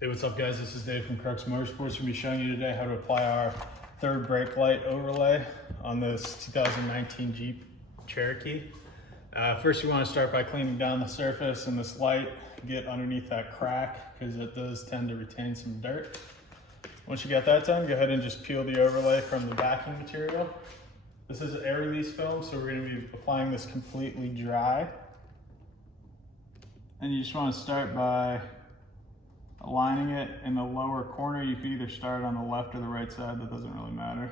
Hey, what's up guys? This is Dave from Crux Motorsports. We're going to be showing you today how to apply our third brake light overlay on this 2019 Jeep Cherokee. First you want to start by cleaning down the surface and this light, get underneath that crack because it does tend to retain some dirt. Once you get that done, go ahead and just peel the overlay from the backing material. This is air release film, so we're going to be applying this completely dry. And you just want to start by aligning it in the lower corner. You can either start on the left or the right side, that doesn't really matter.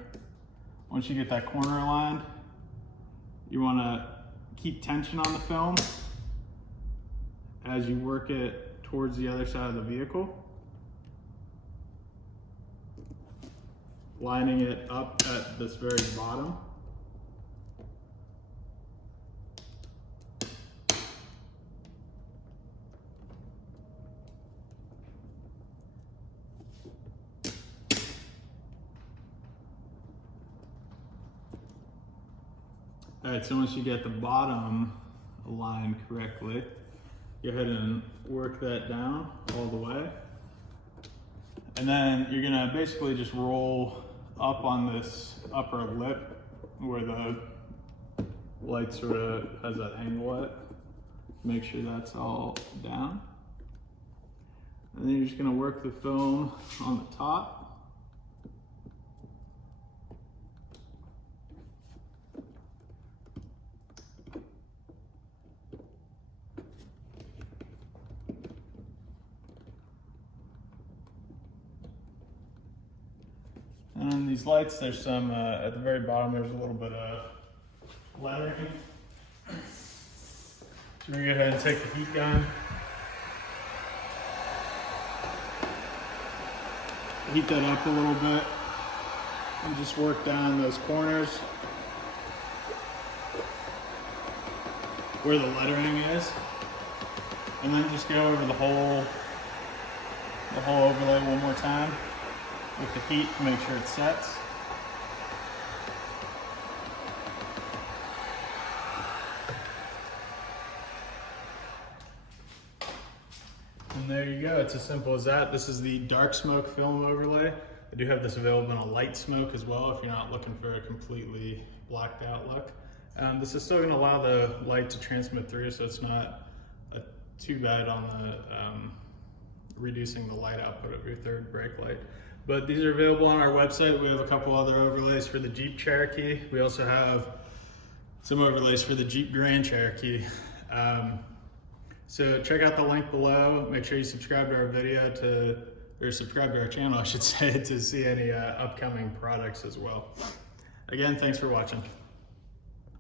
Once you get that corner aligned, you want to keep tension on the film as you work it towards the other side of the vehicle, lining it up at this very bottom. All right, so once you get the bottom aligned correctly, go ahead and work that down all the way. And then you're gonna basically just roll up on this upper lip where the light sort of has that angle at. Make sure that's all down. And then you're just gonna work the film on the top. And these lights, there's some, at the very bottom, there's a little bit of lettering. So we're gonna go ahead and take the heat gun. Heat that up a little bit and just work down those corners where the lettering is. And then just go over the whole overlay one more time with the heat to make sure it sets. And there you go, it's as simple as that. This is the dark smoke film overlay. I do have this available in a light smoke as well if you're not looking for a completely blacked out look. This is still going to allow the light to transmit through, so it's not too bad on the reducing the light output of your third brake light. But these are available on our website. We have a couple other overlays for the Jeep Cherokee. We also have some overlays for the Jeep Grand Cherokee. So check out the link below. Make sure you subscribe to our video or subscribe to our channel, I should say, to see any upcoming products as well. Again, thanks for watching.